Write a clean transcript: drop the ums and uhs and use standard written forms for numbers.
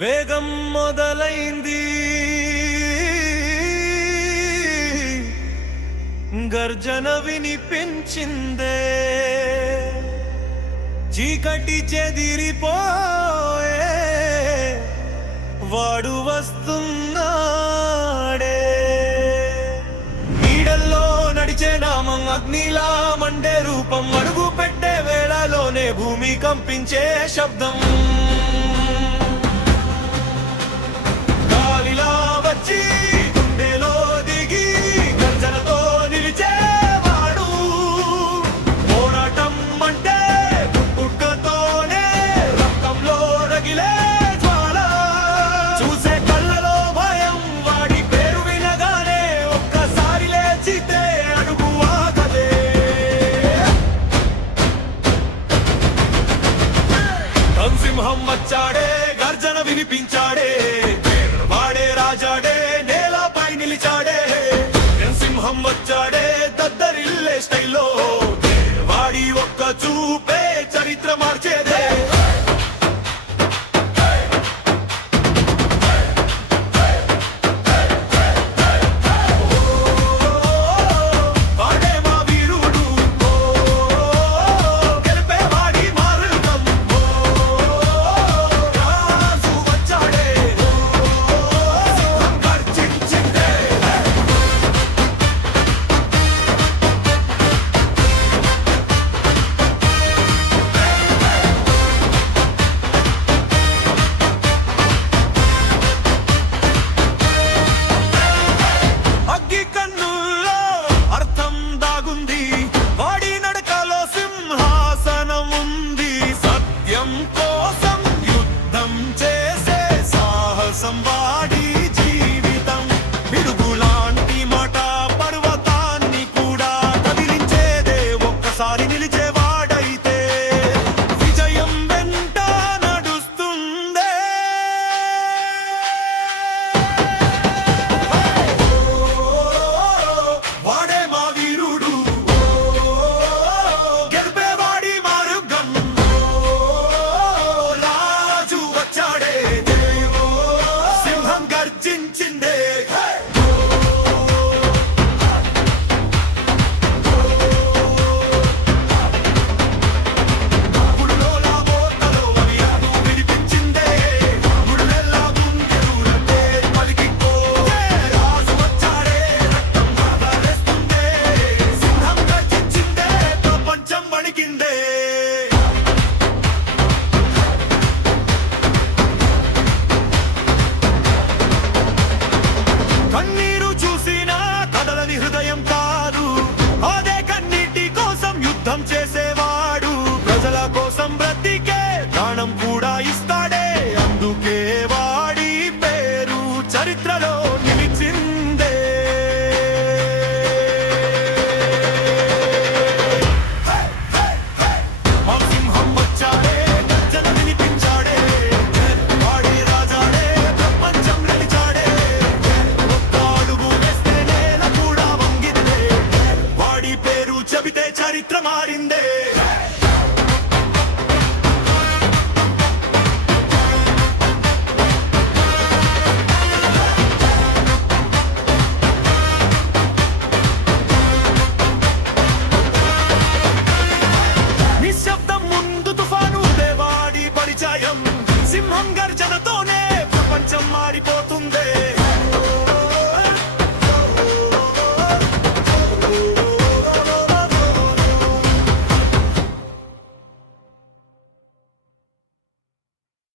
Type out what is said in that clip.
వేగం మొదలైంది, గర్జన వినిపించిందే, చీకటి చెదిరిపోయే, వాడు వస్తున్నాడే. నీడల్లో నడిచే నామం, అగ్నిలా మండే రూపం, అడుగు పెట్టే వేళలోనే భూమి కంపించే శబ్దం. గాలిలా వచ్చి గుండెలో దిగి గర్జనతో నిలిచేవాడు. పోరాటం అంటే పుట్టుకతోనే రక్తంలో రగిలే జ్వాల. చూసే కళ్ళలో భయం, వాడి పేరు వినగానే ఒక్కసారి లేచితే అడుగు ఆగదే. సింహం వచ్చాడే, గర్జన వినిపించాడే, వాడే రాజాడే, నేలపై నిలిచాడే. సింహం వచ్చాడే, దద్దరిల్లే స్టైల్లో, వాడి ఒక్క చూపే చరిత్ర మార్చేదే. సంవాడి జీవితం పిడుగులాంటి మాట, పర్వతాన్ని కూడా కదిలించేదే. ఒక్కసారి నిలిచేవాడైతే విజయం వెంట నడుస్తుందే. వాడే మా వీరుడు, గెలిపేవాడి మార్గం. రాజు వచ్చాడే, గర్జించిందే. ప్రపంచం వణికిందే. కన్నీరు చూసినా కదలని హృదయం కాదు, అదే కన్నీటి కోసం యుద్ధం చేసేవాడు. ప్రజల కోసం బ్రతికే ప్రాణం కూడా ఇస్తాడే. అందుకే